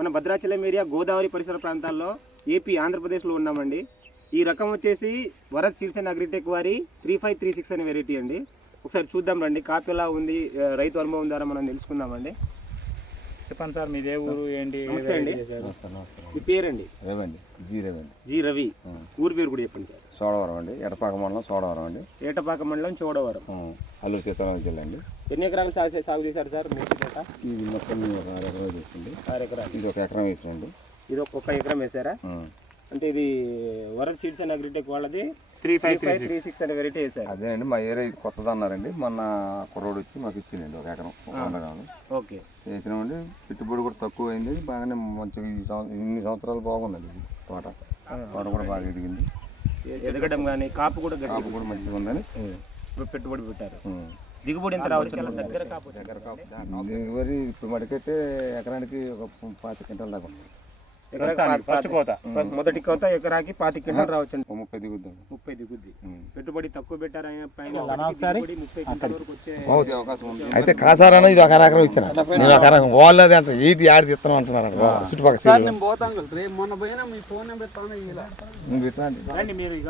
మన భద్రాచలం ఏరియా గోదావరి పరిసర ప్రాంతాల్లో ఏపీ ఆంధ్రప్రదేశ్లో ఉన్నామండి. ఈ రకం వచ్చేసి వరద్ సీడ్స్ అండ్ అగ్రిటెక్ వారి 3536 అనే వెరైటీ అండి. ఒకసారి చూద్దాం రండి, కాపు ఎలా ఉంది, రైతు అనుభవం ద్వారా మనం తెలుసుకుందామండి. చెప్పండి సార్, మీదే ఊరు ఏంటి? నమస్తే అండి. మీ పేరండి? జీ రవి. ఊరి పేరు కూడా చెప్పండి సార్. సోడవరం అండి, ఎటపాక మండలం సోడవరం అండి. ఏటపాక మండలం చోడవరం, అల్లూరు సీతారామరాజు జిల్లా అండి. ఎన్ని ఎకరాలు సాగు చేశారు సార్ మీరు? ఇది మొత్తం 6 ఎకరాలు చేసింది. 6 ఎకరాలు. ఇది 1 ఎకరం వేసినండి. ఇది ఒక ఎకరం వేసారా? అంటే ఇది వరద్ సీడ్స్ అండ్ అగ్రిటెక్ వాళ్ళది 3536 అనే వెరైటీ వేసారు. అదేనండి, మా ఏరియా ఇది కొత్తది అన్నారండి. మొన్న కుర్రోడు వచ్చి మాకు ఇచ్చిందండి 1 ఎకరం 100 గ్రాములు. ఓకే, వేసినామండి. పెట్టుబడి కూడా తక్కువ అయింది, బాగానే మంచిగా ఇన్ని సంవత్సరాలు బాగుందండి. ఇది తోట కూడా బాగా ఎదిగింది. ఎదగడం కానీ కాపు కూడా మంచిగా ఉందని పెట్టుబడి పెట్టారు. దిగుబడి ఎంత రావచ్చు? దగ్గర కాపు దిగుబడి ఇప్పుడు మడికైతే ఎకరానికి ఒక 5 క్వింటాల దాకా వస్తుంది. మొదటి కోత ఎకరాకి 5 క్వింటాలు రావచ్చు. 30 దిగుద్ది. 30 దిగుద్ది. పెట్టుబడి తక్కువ పెట్టారు పైన 30 క్వింటాల వరకు వచ్చే అవకాశం ఉంది. అయితే కాసారన్న ఇది 1 ఎకరం ఇచ్చిన, నేను 1 ఎకరం వాళ్ళు అది అంటే ఈటి యాడ్ చెప్తాను అంటున్నారు చుట్టుపక్కల. మొన్న పోయినా మీ ఫోన్ నెంబర్ ఇట్లా మీరు ఇక